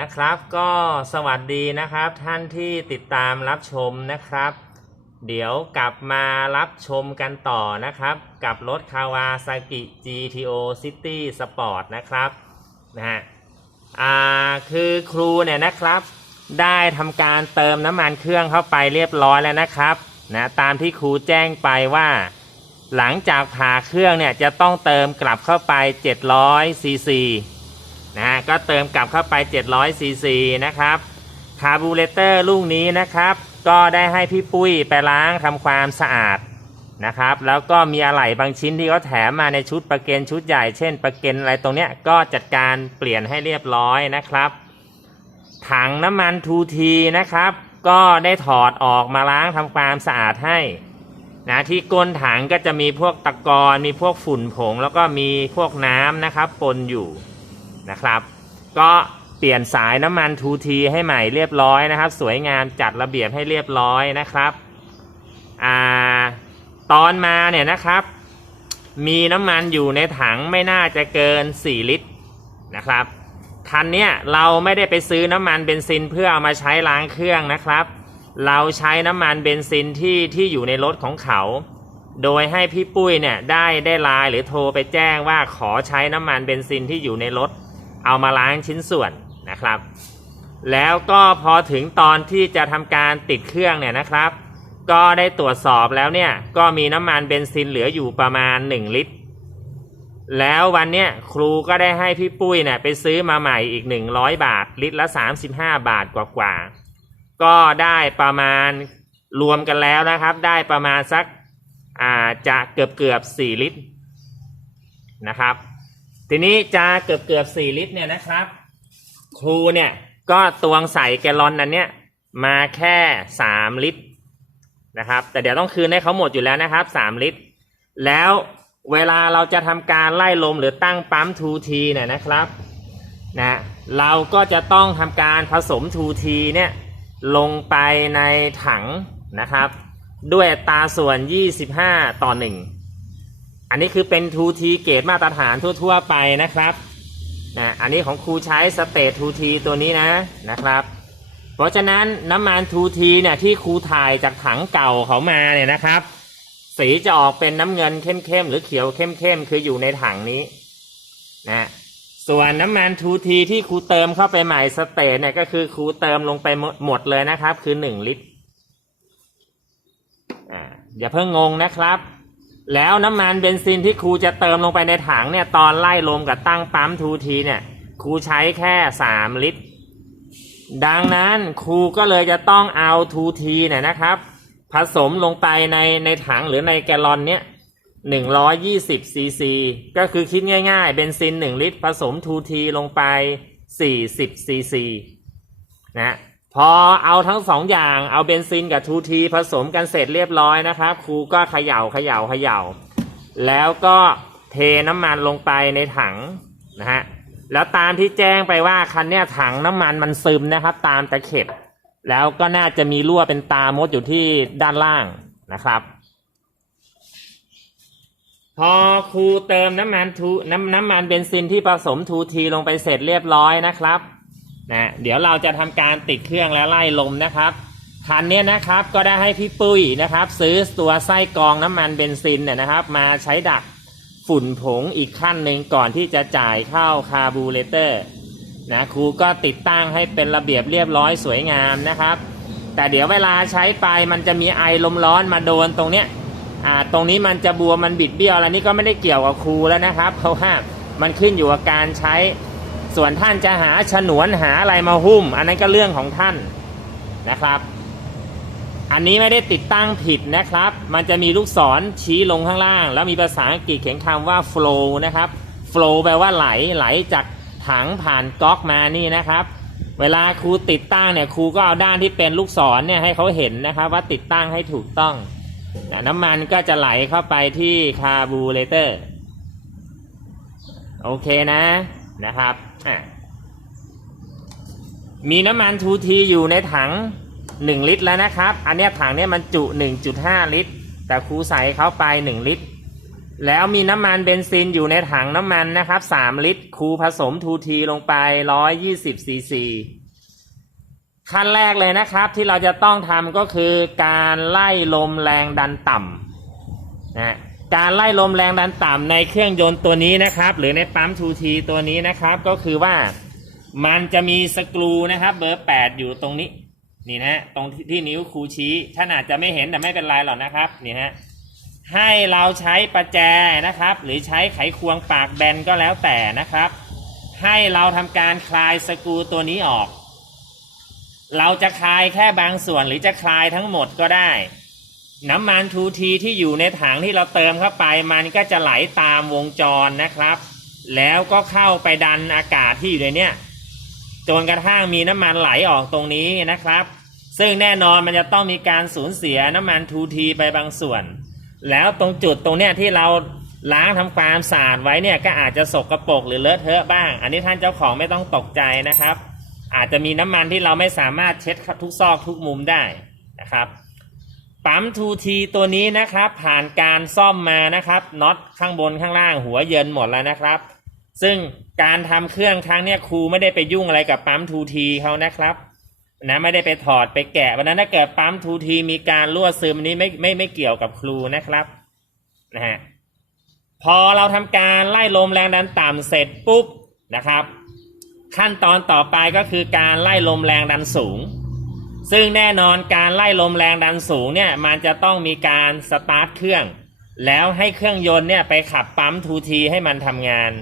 นะครับก็สวัสดีนะครับท่านที่ติดตามรับชมนะครับเดี๋ยวกลับมารับชมกันต่อนะครับกับรถ Kawasaki GTO City Sport นะครับคือครูเนี่ยนะครับได้ทำการเติมน้ำมันเครื่องเข้าไปเรียบร้อยแล้วนะครับตามที่ครูแจ้งไปว่าหลังจากผ่าเครื่องเนี่ยจะต้องเติมกลับเข้าไป700ซีซีก็เติมกลับเข้าไป700ซีซีนะครับคาร์บูเรเตอร์ลูกนี้นะครับก็ได้ให้พี่ปุ้ยไปล้างทำความสะอาดนะครับแล้วก็มีอะไหล่บางชิ้นที่เขาแถมมาในชุดประเก็นชุดใหญ่เช่นประเก็นอะไรตรงเนี้ยก็จัดการเปลี่ยนให้เรียบร้อยนะครับถังน้ำมัน 2T นะครับก็ได้ถอดออกมาล้างทำความสะอาดให้ที่ก้นถังก็จะมีพวกตะกอนมีพวกฝุ่นผงแล้วก็มีพวกน้ำนะครับปนอยู่นะครับก็เปลี่ยนสายน้ำมัน 2T ให้ใหม่เรียบร้อยนะครับสวยงามจัดระเบียบให้เรียบร้อยนะครับตอนมาเนี่ยนะครับมีน้ำมันอยู่ในถังไม่น่าจะเกิน4ลิตรนะครับคันนี้เราไม่ได้ไปซื้อน้ำมันเบนซินเพื่อเอามาใช้ล้างเครื่องนะครับเราใช้น้ำมันเบนซินที่อยู่ในรถของเขาโดยให้พี่ปุ้ยเนี่ยได้ไลน์หรือโทรไปแจ้งว่าขอใช้น้ำมันเบนซินที่อยู่ในรถเอามาล้างชิ้นส่วนนะครับแล้วก็พอถึงตอนที่จะทำการติดเครื่องเนี่ยนะครับก็ได้ตรวจสอบแล้วเนี่ยก็มีน้ำมันเบนซินเหลืออยู่ประมาณ1ลิตรแล้ววันเนี้ยครูก็ได้ให้พี่ปุ้ยเนี่ยไปซื้อมาใหม่อีก100บาทลิตรละ35บาทกว่าก็ได้ประมาณรวมกันแล้วนะครับได้ประมาณสักจะเกือบ4ลิตรนะครับทีนี้จะเกือบ4ลิตรเนี่ยนะครับครูเนี่ยก็ตวงใส่แกลลอนนั้นเนี่ยมาแค่3ลิตรนะครับแต่เดี๋ยวต้องคืนให้เขาหมดอยู่แล้วนะครับ3ลิตรแล้วเวลาเราจะทำการไล่ลมหรือตั้งปั๊ม 2T เนี่ยนะครับเราก็จะต้องทำการผสม 2T เนี่ยลงไปในถังนะครับด้วยอัตราส่วน25:1อันนี้คือเป็น 2T เกรดมาตรฐานทั่วๆไปนะครับอันนี้ของครูใช้สเตท 2T ตัวนี้นะครับเพราะฉะนั้นน้ำมัน 2T เนี่ยที่ครูถ่ายจากถังเก่าเขามาเนี่ยนะครับสีจะออกเป็นน้ำเงินเข้มๆหรือเขียวเข้มๆคืออยู่ในถังนี้ส่วนน้ำมัน 2T ที่ครูเติมเข้าไปใหม่สเตทเนี่ยก็คือครูเติมลงไปหมดเลยนะครับคือ1ลิตรอย่าเพิ่งงงนะครับแล้วน้ำมันเบนซินที่ครูจะเติมลงไปในถังเนี่ยตอนไล่ลมกับตั้งปั๊ม 2T เนี่ยครูใช้แค่3ลิตรดังนั้นครูก็เลยจะต้องเอา 2T เนี่ยนะครับผสมลงไปในถังหรือในแกลลอนเนี่ย120ซีซีก็คือคิดง่ายๆเบนซิน1ลิตรผสม 2T ลงไป40ซีซีพอเอาทั้ง2อย่างเอาเบนซินกับ 2T ผสมกันเสร็จเรียบร้อยนะครับครูก็เขย่าแล้วก็เทน้ำมันลงไปในถังแล้วตามที่แจ้งไปว่าคันเนี้ยถังน้ำมันมันซึมนะครับตามตะเข็บแล้วก็น่าจะมีรั่วเป็นตามดอยู่ที่ด้านล่างนะครับพอครูเติมน้ำมันเบนซินที่ผสม 2T ลงไปเสร็จเรียบร้อยนะครับเดี๋ยวเราจะทำการติดเครื่องและไล่ลมนะครับคันนี้นะครับก็ได้ให้พี่ปุ้ยนะครับซื้อตัวไส้กรองน้ำมันเบนซินเนี่ยนะครับมาใช้ดักฝุ่นผงอีกขั้นหนึ่งก่อนที่จะจ่ายเข้าคาร์บูเรเตอร์ครูก็ติดตั้งให้เป็นระเบียบเรียบร้อยสวยงามนะครับแต่เดี๋ยวเวลาใช้ไปมันจะมีไอลมร้อนมาโดนตรงเนี้ยตรงนี้มันจะบวมมันบิดเบี้ยวอะไรนี่ก็ไม่ได้เกี่ยวกับครูแล้วนะครับเพราะว่ามันขึ้นอยู่กับการใช้ส่วนท่านจะหาฉนวนหาอะไรมาหุ้มอันนั้นก็เรื่องของท่านนะครับอันนี้ไม่ได้ติดตั้งผิดนะครับมันจะมีลูกศรชี้ลงข้างล่างแล้วมีภาษาอังกฤษเขียนคำว่า flow นะครับ flow แปลว่าไหลจากถังผ่านก๊อกมานี่นะครับเวลาครูติดตั้งเนี่ยครูก็เอาด้านที่เป็นลูกศรเนี่ยให้เขาเห็นนะครับว่าติดตั้งให้ถูกต้องน้ำมันก็จะไหลเข้าไปที่คาร์บูเรเตอร์โอเคนะครับมีน้ำมัน 2T อยู่ในถัง1ลิตรแล้วนะครับอันนี้ถังนี้มันจุ 1.5 ลิตรแต่ครูใส่เข้าไป1ลิตร แล้วมีน้ำมันเบนซินอยู่ในถังน้ำมันนะครับ3 ลิตรครูผสมทูทีลงไป120 ซีซีขั้นแรกเลยนะครับที่เราจะต้องทำก็คือการไล่ลมแรงดันต่ำนะการไล่ลมแรงดันต่ำในเครื่องยนต์ตัวนี้นะครับหรือในปั๊มทูทีตัวนี้นะครับก็คือว่ามันจะมีสกรูนะครับเบอร์8อยู่ตรงนี้นี่นะตรงที่นิ้วครูชี้ท่านอาจจะไม่เห็นแต่ไม่เป็นไรหรอกนะครับนี่ฮะให้เราใช้ประแจนะครับหรือใช้ไขควงปากแบนก็แล้วแต่นะครับให้เราทำการคลายสกรูตัวนี้ออกเราจะคลายแค่บางส่วนหรือจะคลายทั้งหมดก็ได้น้ำมันทูทีที่อยู่ในถังที่เราเติมเข้าไปมันก็จะไหลตามวงจรนะครับแล้วก็เข้าไปดันอากาศที่อยู่ในเนี้ยจนกระทั่งมีน้ำมันไหลออกตรงนี้นะครับซึ่งแน่นอนมันจะต้องมีการสูญเสียน้ำมันทูทีไปบางส่วนแล้วตรงจุดตรงเนี้ยที่เราล้างทำความสะอาดไว้เนี่ยก็อาจจะสกปรกหรือเลอะเทอะบ้างอันนี้ท่านเจ้าของไม่ต้องตกใจนะครับอาจจะมีน้ำมันที่เราไม่สามารถเช็ดทุกซอกทุกมุมได้นะครับปั๊มทูทีตัวนี้นะครับผ่านการซ่อมมานะครับน็อตข้างบนข้างล่างหัวเยินหมดแล้วนะครับซึ่งการทำเครื่องครั้งเนี้ยครูไม่ได้ไปยุ่งอะไรกับปั๊มทูทีเขานะครับนะไม่ได้ไปถอดไปแกะวันนั้นถ้าเกิดปั๊มทูทีมีการรั่วซึมนี้ไม่เกี่ยวกับครูนะครับนะฮะพอเราทำการไล่ลมแรงดันต่ำเสร็จปุ๊บนะครับขั้นตอนต่อไปก็คือการไล่ลมแรงดันสูงซึ่งแน่นอนการไล่ลมแรงดันสูงเนี่ยมันจะต้องมีการสตาร์ทเครื่องแล้วให้เครื่องยนต์เนี่ยไปขับปั๊มทูทีให้มันทำงาน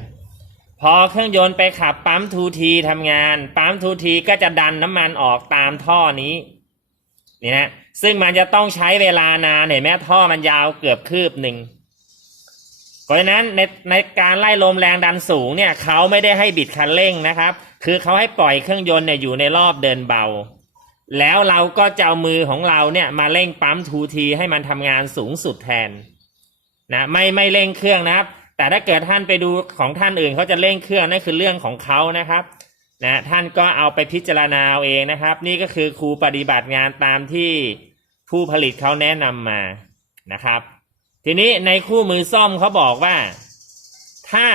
พอเครื่องยนต์ไปขับปั๊มทูทีทำงานปั๊มทูทีก็จะดันน้ำมันออกตามท่อนี้นี่นะซึ่งมันจะต้องใช้เวลานานเห็นไหมท่อมันยาวเกือบคืบหนึ่งเพราะฉะนั้นในการไล่ลมแรงดันสูงเนี่ยเขาไม่ได้ให้บิดคันเร่งนะครับคือเขาให้ปล่อยเครื่องยนต์เนี่ยอยู่ในรอบเดินเบาแล้วเราก็จะเอามือของเราเนี่ยมาเร่งปั๊มทูทีให้มันทำงานสูงสุดแทนนะไม่เร่งเครื่องนะครับแต่ถ้าเกิดท่านไปดูของท่านอื่นเขาจะเร่งเครื่องนั่นคือเรื่องของเขานะครับนะท่านก็เอาไปพิจารณาเอาเองนะครับนี่ก็คือครูปฏิบัติงานตามที่ผู้ผลิตเขาแนะนำมานะครับทีนี้ในคู่มือซ่อมเขาบอกว่าถ้า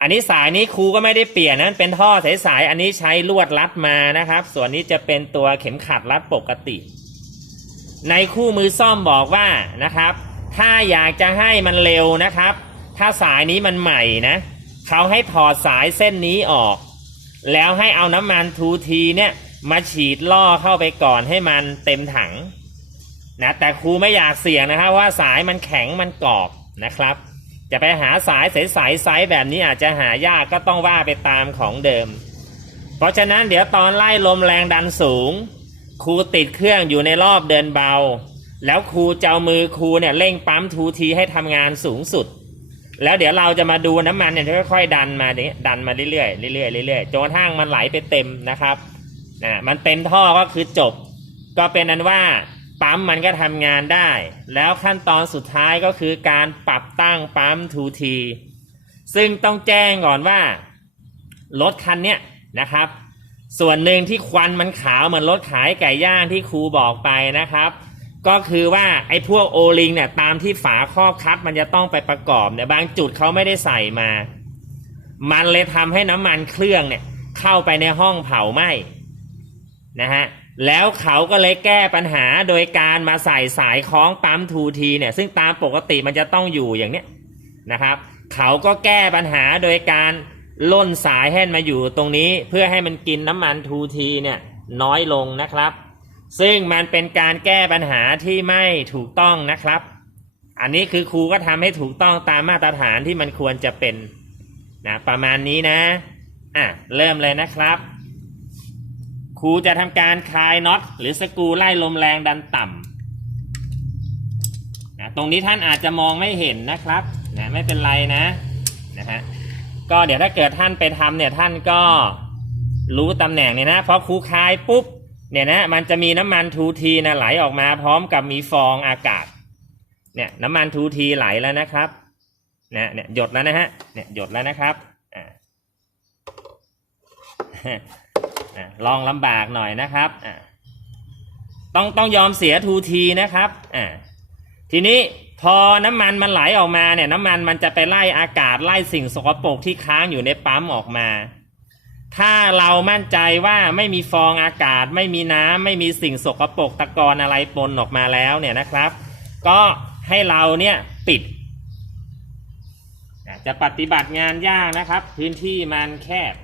อันนี้สายนี้ครูก็ไม่ได้เปลี่ยนนั้นเป็นท่อสายอันนี้ใช้ลวดรัดมานะครับส่วนนี้จะเป็นตัวเข็มขัดรัดปกติในคู่มือซ่อมบอกว่านะครับถ้าอยากจะให้มันเร็วนะครับถ้าสายนี้มันใหม่นะเขาให้ถอดสายเส้นนี้ออกแล้วให้เอาน้ำมันทูทีเนี่ยมาฉีดล่อเข้าไปก่อนให้มันเต็มถังนะแต่ครูไม่อยากเสี่ยงนะครับว่าสายมันแข็งมันกรอบนะครับจะไปหาสายใสๆไซส์แบบนี้อาจจะหายากก็ต้องว่าไปตามของเดิมเพราะฉะนั้นเดี๋ยวตอนไล่ลมแรงดันสูงครูติดเครื่องอยู่ในรอบเดินเบาแล้วครูจะเอามือครูเนี่ยเร่งปั๊มทูทีให้ทำงานสูงสุดแล้วเดี๋ยวเราจะมาดูน้ำมันเนี่ยค่อยๆดันมาเรื่อยๆจนกระทั่งมันไหลไปเต็มนะครับมันเต็มท่อก็คือจบก็เป็นอันว่าปั๊มมันก็ทำงานได้แล้วขั้นตอนสุดท้ายก็คือการปรับตั้งปั๊มทูทีซึ่งต้องแจ้งก่อนว่ารถคันเนี้ยนะครับส่วนหนึ่งที่ควันมันขาวเหมือนรถขายไก่ย่างที่ครูบอกไปนะครับก็คือว่าไอ้พวกโอลิงเนี่ยตามที่ฝาครอบคัดมันจะต้องไปประกอบเนี่ยบางจุดเขาไม่ได้ใส่มามันเลยทำให้น้ำมันเครื่องเนี่ยเข้าไปในห้องเผาไหม้นะฮะแล้วเขาก็เลยแก้ปัญหาโดยการมาใส่สายคล้องปั๊มทูทีเนี่ยซึ่งตามปกติมันจะต้องอยู่อย่างเนี้ยนะครับเขาก็แก้ปัญหาโดยการล่นสายให้มาอยู่ตรงนี้เพื่อให้มันกินน้ำมันทูทีเนี่ยน้อยลงนะครับซึ่งมันเป็นการแก้ปัญหาที่ไม่ถูกต้องนะครับอันนี้คือครูก็ทำให้ถูกต้องตามมาตรฐานที่มันควรจะเป็นนะประมาณนี้นะเริ่มเลยนะครับครูจะทำการคลายน็อตหรือสกรูไล่ลมแรงดันต่ำนะตรงนี้ท่านอาจจะมองไม่เห็นนะครับนะไม่เป็นไรนะฮะก็เดี๋ยวถ้าเกิดท่านไปทำเนี่ยท่านก็รู้ตำแหน่งเนี่ยนะเพราะครูคลายปุ๊บเนี่ยนะมันจะมีน้ำมันทูทีนะไหลออกมาพร้อมกับมีฟองอากาศเนี่ยน้ำมันทูทีไหลแล้วนะครับเนี่ยหยดแล้วนะฮะเนี่ยหยดแล้วนะครับลองลำบากหน่อยนะครับต้องยอมเสียทูทีนะครับทีนี้ พอน้ำมันมันไหลออกมาเนี่ยน้ำมันมันจะไปไล่อากาศไล่สิ่งสกปรกที่ค้างอยู่ในปั๊มออกมาถ้าเรามั่นใจว่าไม่มีฟองอากาศไม่มีน้ำไม่มีสิ่งสกปรกตะกอนอะไรปนออกมาแล้วเนี่ยนะครับก็ให้เราเนี่ยปิดจะปฏิบัติงานยากนะครับพื้นที่มันแคบ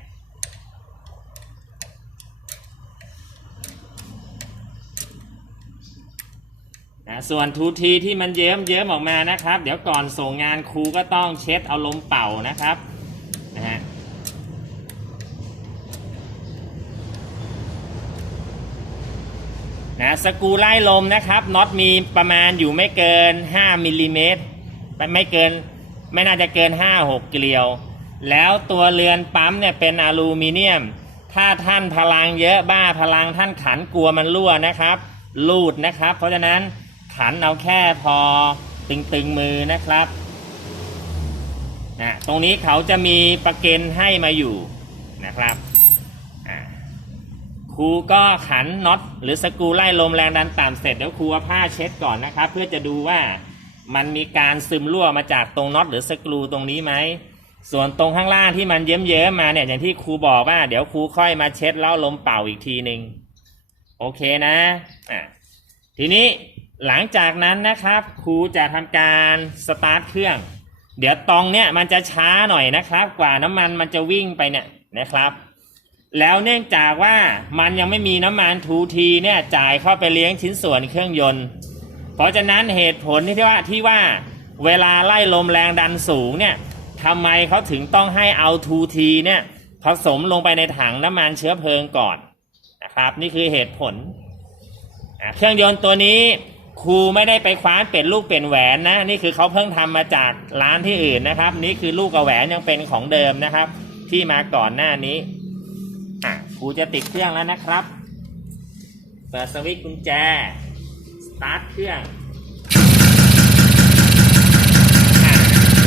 ส่วนทูทีที่มันเยิ้มออกมานะครับเดี๋ยวก่อนส่งงานครูก็ต้องเช็ดเอาลมเป่านะครับนะฮะสกรูไล่ลมนะครับน็อตมีประมาณอยู่ไม่เกิน5มิลลิเมตรไม่น่าจะเกิน 5-6 เกลียวแล้วตัวเรือนปั๊มเนี่ยเป็นอลูมิเนียมถ้าท่านพลังเยอะบ้าพลังท่านขันกลัวมันรั่วนะครับลูดนะครับเพราะฉะนั้นขันเอาแค่พอตึงมือนะครับตรงนี้เขาจะมีประเก็นให้มาอยู่นะครับครูก็ขันน็อตหรือสกรูไล่ลมแรงดันต่ำเสร็จเดี๋ยวครูเอาผ้าเช็ดก่อนนะครับเพื่อจะดูว่ามันมีการซึมรั่วมาจากตรงน็อตหรือสกรูตรงนี้ไหมส่วนตรงข้างล่างที่มันเยิ้มมาเนี่ยอย่างที่ครูบอกว่าเดี๋ยวครูค่อยมาเช็ดแล้วลมเป่าอีกทีหนึ่งโอเคนะทีนี้หลังจากนั้นนะครับครูจะทำการสตาร์ทเครื่องเดี๋ยวตรงเนี่ยมันจะช้าหน่อยนะครับกว่าน้ำมันจะวิ่งไปเนี่ยนะครับแล้วเนื่องจากว่ามันยังไม่มีน้ำมันทูทีเนี่ยจ่ายเข้าไปเลี้ยงชิ้นส่วนเครื่องยนต์เพราะฉะนั้นเหตุผลที่ว่าเวลาไล่ลมแรงดันสูงเนี่ยทำไมเขาถึงต้องให้เอาทูทีเนี่ยผสมลงไปในถังน้ำมันเชื้อเพลิงก่อนนะครับนี่คือเหตุผลเครื่องยนต์ตัวนี้ครูไม่ได้ไปคว้านเป็นลูกเป็นแหวนนะนี่คือเขาเพิ่งทำมาจากร้านที่อื่นนะครับนี่คือลูกกับแหวนยังเป็นของเดิมนะครับที่มาก่อนหน้านี้ครูจะติดเครื่องแล้วนะครับเปิดสวิตช์กุญแจสตาร์ทเครื่อง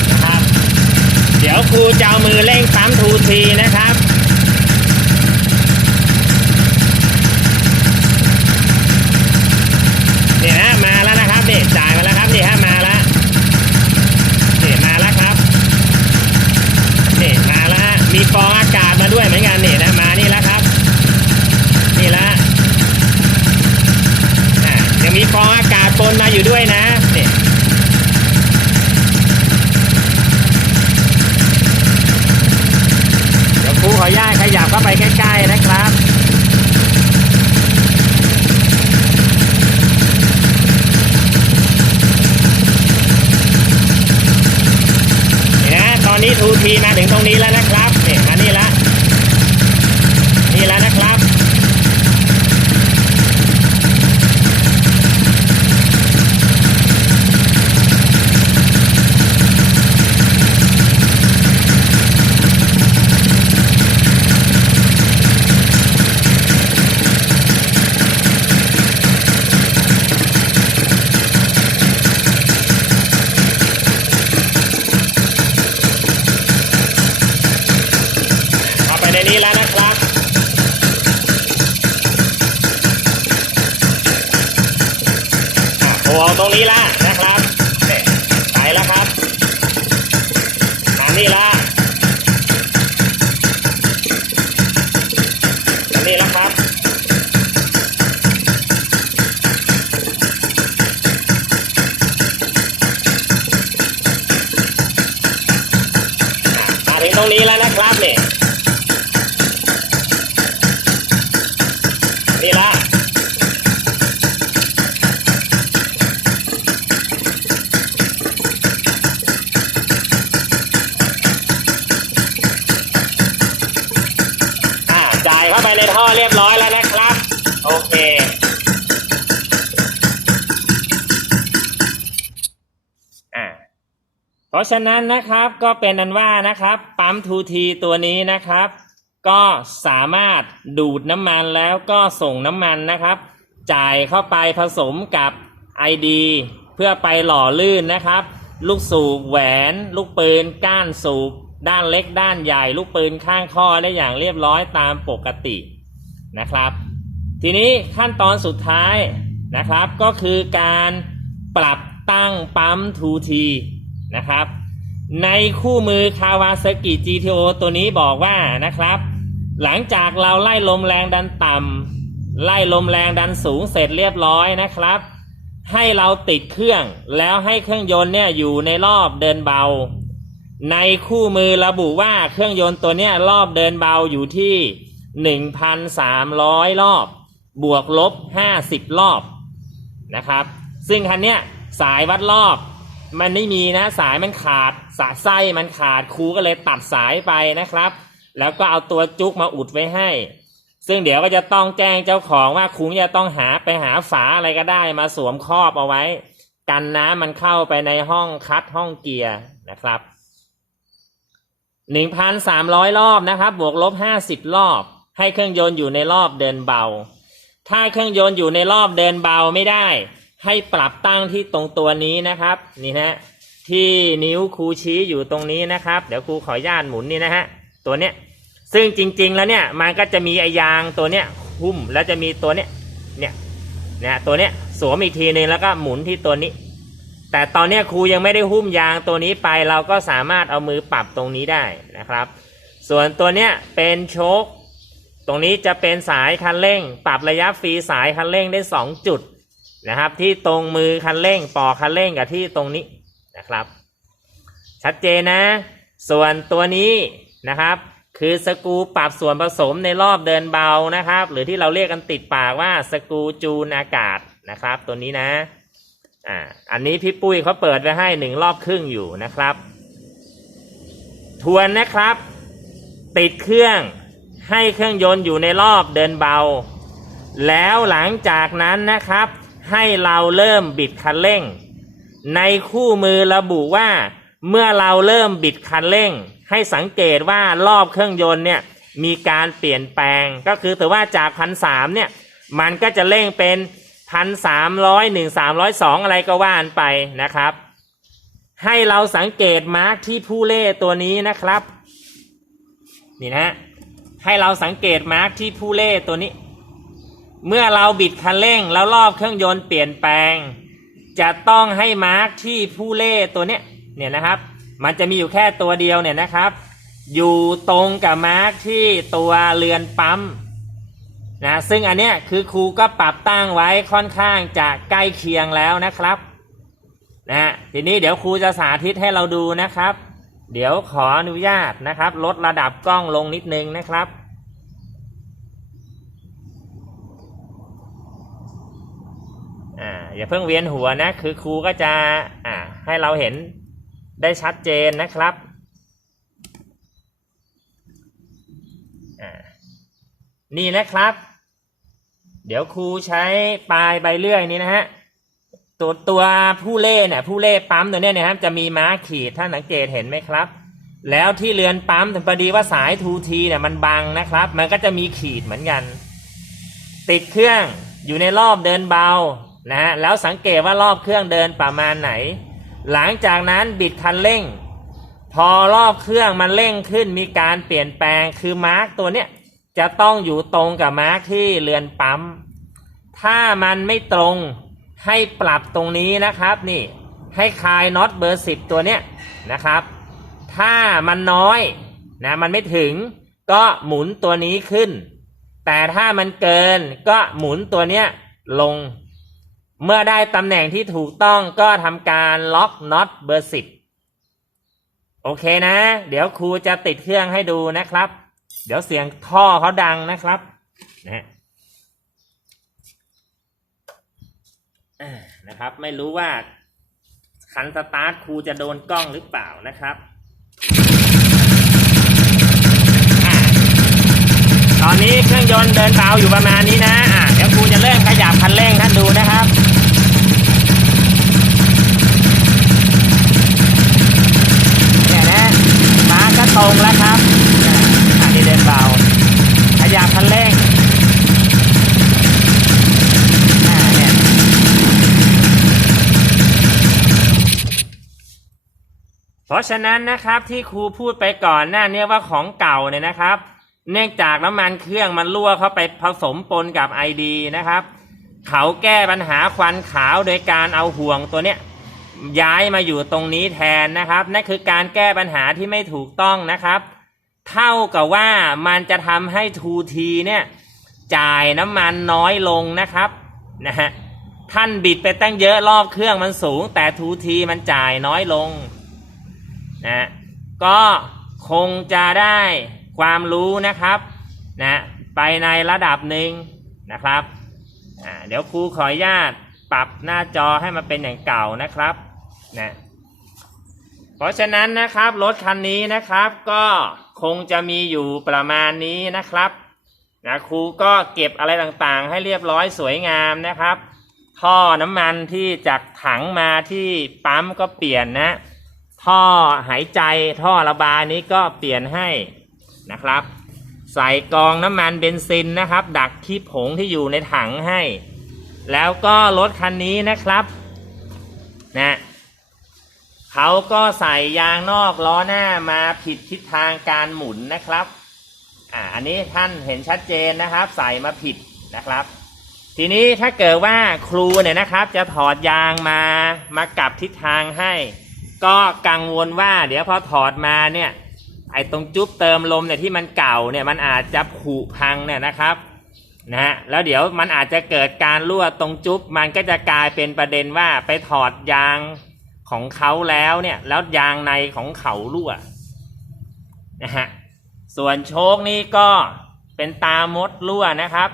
นะครับเดี๋ยวครูจะเอามือเร่งปั๊มทูทีนะครับเนี่ยนะมาแล้วนะครับนี่จ่ายมาแล้วครับนี่ฮะมาแล้วนี่มาแล้วครับนี่มาแล้วฮะมีฟองอากาศมาด้วยเหมือนกันนี่นะมานี่แล้วครับนี่ละยังมีฟองอากาศปนมาอยู่ด้วยนะนี่เดี๋ยวครูขออนุญาตขยับเข้าไปใกล้ๆนะครับตอนนี้ทูทีมาถึงตรงนี้แล้วนะครับนี่มานี่แล้วนะครับในนี้แล้วนะครับโอ้ตรงนี้ละนะครับไปแล้วครับมานี่ละนี่แล้วครับมาถึงตรงนี้แล้วนะครับนี่นี่ละจ่ายเข้าไปในท่อเรียบร้อยแล้วนะครับโอเคเพราะฉะนั้นนะครับก็เป็นอันว่านะครับปั๊มทูทีตัวนี้นะครับก็สามารถดูดน้ำมันแล้วก็ส่งน้ำมันนะครับจ่ายเข้าไปผสมกับ ID เพื่อไปหล่อลื่นนะครับลูกสูบแหวนลูกปืนก้านสูบด้านเล็กด้านใหญ่ลูกปืนข้างข้อได้อย่างเรียบร้อยตามปกตินะครับทีนี้ขั้นตอนสุดท้ายนะครับก็คือการปรับ ตั้งปั๊ม 2T นะครับในคู่มือ Kawasaki GTO ตัวนี้บอกว่านะครับหลังจากเราไล่ลมแรงดันต่ำไล่ลมแรงดันสูงเสร็จเรียบร้อยนะครับให้เราติดเครื่องแล้วให้เครื่องยนต์เนี่ยอยู่ในรอบเดินเบาในคู่มือระบุว่าเครื่องยนต์ตัวเนี้ยรอบเดินเบาอยู่ที่ 1,300 รอบบวกลบ50 รอบนะครับซึ่งคันเนี้ยสายวัดรอบมันไม่มีนะสายมันขาดสายไส้มันขาดครูก็เลยตัดสายไปนะครับแล้วก็เอาตัวจุกมาอุดไว้ให้ซึ่งเดี๋ยวก็จะต้องแจ้งเจ้าของว่าครูจะต้องไปหาฝาอะไรก็ได้มาสวมครอบเอาไว้กันน้ำมันเข้าไปในห้องคัดห้องเกียร์นะครับ 1,300 รอบนะครับบวกลบ50 รอบให้เครื่องยนต์อยู่ในรอบเดินเบาถ้าเครื่องยนต์อยู่ในรอบเดินเบาไม่ได้ให้ปรับตั้งที่ตรงตัวนี้นะครับนี่นะที่นิ้วครูชี้อยู่ตรงนี้นะครับเดี๋ยวครูขออนุญาตหมุนนี่นะฮะตัวเนี้ยซึ่งจริงๆแล้วเนี่ยมันก็จะมีไอยางตัวเนี้ยหุ้มแล้วจะมีตัวเนี้ยเนี่ยตัวเนี้ยสวมอีกทีนึงแล้วก็หมุนที่ตัวนี้แต่ตอนนี้ครูยังไม่ได้หุ้มยางตัวนี้ไปเราก็สามารถเอามือปรับตรงนี้ได้นะครับส่วนตัวเนี้ยเป็นโชคตรงนี้จะเป็นสายคันเร่งปรับระยะฟรีสายคันเร่งได้2 จุดนะครับที่ตรงมือคันเร่งปอกคันเร่งกับที่ตรงนี้นะครับชัดเจนนะส่วนตัวนี้นะครับคือสกรูปรับส่วนผสมในรอบเดินเบานะครับหรือที่เราเรียกกันติดปากว่าสกรูจูนอากาศนะครับตัวนี้นะอันนี้พี่ปุ้ยเขาเปิดไว้ให้1 รอบครึ่งอยู่นะครับทวนนะครับติดเครื่องให้เครื่องยนต์อยู่ในรอบเดินเบาแล้วหลังจากนั้นนะครับให้เราเริ่มบิดคันเร่งในคู่มือระบุว่าเมื่อเราเริ่มบิดคันเร่งให้สังเกตว่ารอบเครื่องยนต์เนี่ยมีการเปลี่ยนแปลงก็คือถือว่าจาก 1,300 เนี่ยมันก็จะเร่งเป็น 1,300 1,302 อะไรก็ว่านไปนะครับให้เราสังเกตมาร์กที่ผู้เล่ตัวนี้นะครับนี่นะให้เราสังเกตมาร์กที่ผู้เล่ตัวนี้เมื่อเราบิดคันเร่งแล้วรอบเครื่องยนต์เปลี่ยนแปลงจะต้องให้มาร์กที่ผู้เล่ตัวเนี้ยเนี่ยนะครับมันจะมีอยู่แค่ตัวเดียวเนี่ยนะครับอยู่ตรงกับมาร์กที่ตัวเรือนปั๊มนะซึ่งอันเนี้ยคือครูก็ปรับตั้งไว้ค่อนข้างจะใกล้เคียงแล้วนะครับนะทีนี้เดี๋ยวครูจะสาธิตให้เราดูนะครับเดี๋ยวขออนุญาตนะครับลดระดับกล้องลงนิดนึงนะครับอย่าเพิ่งเวียนหัวนะคือครูก็จะให้เราเห็นได้ชัดเจนนะครับนี่นะครับเดี๋ยวครูใช้ปลายใบเลื่อยนี้นะฮะตัวผู้เล่เนี่ยผู้เล่ปั๊มตัวเนี้ยนะครับจะมีม้าขีดท่านสังเกตเห็นไหมครับแล้วที่เรือนปั๊มพอดีว่าสาย 2T เนี่ยมันบังนะครับมันก็จะมีขีดเหมือนกันติดเครื่องอยู่ในรอบเดินเบานะฮะแล้วสังเกตว่ารอบเครื่องเดินประมาณไหนหลังจากนั้นบิดคันเร่งพอรอบเครื่องมันเร่งขึ้นมีการเปลี่ยนแปลงคือมาร์กตัวเนี้ยจะต้องอยู่ตรงกับมาร์กที่เรือนปั๊มถ้ามันไม่ตรงให้ปรับตรงนี้นะครับนี่ให้คลายน็อตเบอร์10ตัวเนี้ยนะครับถ้ามันน้อยนะมันไม่ถึงก็หมุนตัวนี้ขึ้นแต่ถ้ามันเกินก็หมุนตัวเนี้ยลงเมื่อได้ตำแหน่งที่ถูกต้องก็ทำการล็อกน็อตเบอร์10โอเคนะเดี๋ยวครูจะติดเครื่องให้ดูนะครับเดี๋ยวเสียงท่อเขาดังนะครับนะครับไม่รู้ว่าคันสตาร์ทครูจะโดนกล้องหรือเปล่านะครับตอนนี้เครื่องยนต์เดินเบาอยู่ประมาณนี้นะเดี๋ยวครูจะเริ่มขยับคันเร่งท่านดูนะครับเนี่ยนะมาก็ตรงแล้วครับนี่เดินเบาขยับคันเร่งเนี่ยเพราะฉะนั้นนะครับที่ครูพูดไปก่อนหน้านี้ว่าของเก่าเนี่ยนะครับเนื่องจากน้ำมันเครื่องมันรั่วเข้าไปผสมปนกับไอดีนะครับเขาแก้ปัญหาควันขาวโดยการเอาห่วงตัวเนี้ย ย้ายมาอยู่ตรงนี้แทนนะครับนั่นคือการแก้ปัญหาที่ไม่ถูกต้องนะครับเท่ากับว่ามันจะทำให้ 2T เนี่ยจ่ายน้ำมันน้อยลงนะครับนะฮะท่านบิดไปตั้งเยอะรอบเครื่องมันสูงแต่ 2T มันจ่ายน้อยลงนะก็คงจะได้ความรู้นะครับนะไปในระดับหนึ่งนะครับเดี๋ยวครูขออนุญาตปรับหน้าจอให้มันเป็นอย่างเก่านะครับนะเพราะฉะนั้นนะครับรถคันนี้นะครับก็คงจะมีอยู่ประมาณนี้นะครับนะครูก็เก็บอะไรต่างๆให้เรียบร้อยสวยงามนะครับท่อน้ำมันที่จากถังมาที่ปั๊มก็เปลี่ยนนะท่อหายใจท่อระบายนี้ก็เปลี่ยนให้นะครับใส่กรองน้ำมันเบนซินนะครับดักขี้ผงที่อยู่ในถังให้แล้วก็รถคันนี้นะครับนะเขาก็ใส่ยางนอกล้อหน้ามาผิดทิศทางการหมุนนะครับอันนี้ท่านเห็นชัดเจนนะครับใส่มาผิดนะครับทีนี้ถ้าเกิดว่าครูเนี่ยนะครับจะถอดยางมากลับทิศทางให้ก็กังวลว่าเดี๋ยวพอถอดมาเนี่ยไอ้ตรงจุ๊บเติมลมเนี่ยที่มันเก่าเนี่ยมันอาจจะผุพังเนี่ยนะครับนะฮะแล้วเดี๋ยวมันอาจจะเกิดการรั่วตรงจุ๊บมันก็จะกลายเป็นประเด็นว่าไปถอดยางของเขาแล้วเนี่ยแล้วยางในของเขารั่วนะฮะส่วนโชคนี่ก็เป็นตามดรั่วนะครับ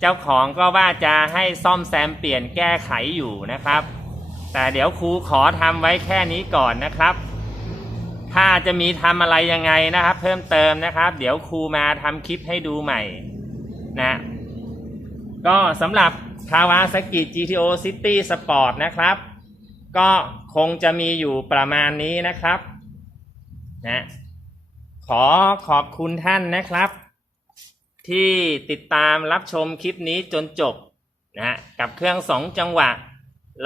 เจ้าของก็ว่าจะให้ซ่อมแซมเปลี่ยนแก้ไขอยู่นะครับแต่เดี๋ยวครูขอทำไว้แค่นี้ก่อนนะครับถ้าจะมีทำอะไรยังไงนะครับเพิ่มเติมนะครับเดี๋ยวครูมาทำคลิปให้ดูใหม่นะก็สำหรับ Kawasaki GTO City Sport นะครับก็คงจะมีอยู่ประมาณนี้นะครับนะขอขอบคุณท่านนะครับที่ติดตามรับชมคลิปนี้จนจบนะกับเครื่อง2จังหวะ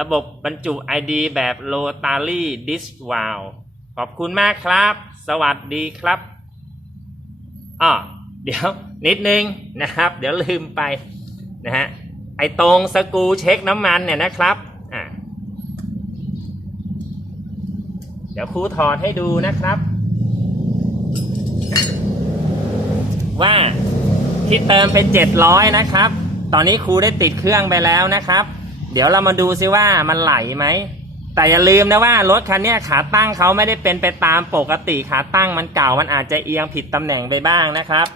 ระบบบรรจุ ID แบบ Rotary Disc Valve ขอบคุณมากครับสวัสดีครับเดี๋ยวนิดนึงนะครับเดี๋ยวลืมไปนะฮะไอ้ตรงสกรูเช็คน้ำมันเนี่ยนะครับเดี๋ยวครูถอดให้ดูนะครับว่าที่เติมเป็น700นะครับตอนนี้ครูได้ติดเครื่องไปแล้วนะครับเดี๋ยวเรามาดูซิว่ามันไหลไหมแต่อย่าลืมนะว่ารถคันนี้ขาตั้งเขาไม่ได้เป็นไปตามปกติขาตั้งมันเก่ามันอาจจะเอียงผิดตำแหน่งไปบ้างนะครับ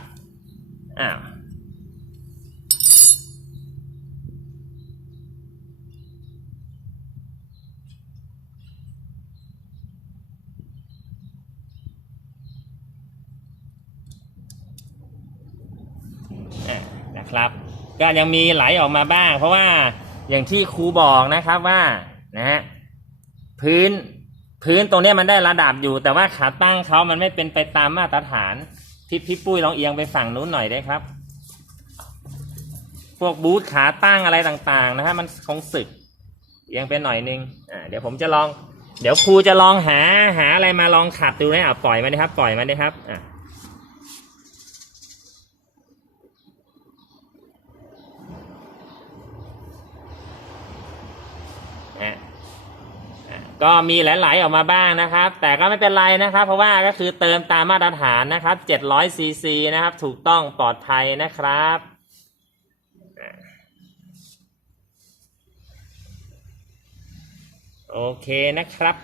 นะครับก็ยังมีไหลออกมาบ้างเพราะว่าอย่างที่ครูบอกนะครับว่านะฮะพื้นตรงนี้มันได้ระดับอยู่แต่ว่าขาตั้งเขามันไม่เป็นไปตามมาตรฐานพี่ปุ้ยลองเอียงไปฝั่งนู้นหน่อยได้ครับพวกบูทขาตั้งอะไรต่างๆนะฮะมันคงสึกเอียงไปหน่อยนึงเดี๋ยวผมจะลองเดี๋ยวครูจะลองหาอะไรมาลองขัดดูนะปล่อยมาได้ครับปล่อยมาได้ครับก็มีหลายๆออกมาบ้างนะครับแต่ก็ไม่เป็นไรนะครับเพราะว่าก็คือเติมตามมาตรฐานนะครับ700 ซีซีนะครับถูกต้องปลอดภัยนะครับโอเคนะครับ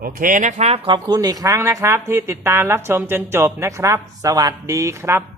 โอเคนะครับขอบคุณอีกครั้งนะครับที่ติดตามรับชมจนจบนะครับสวัสดีครับ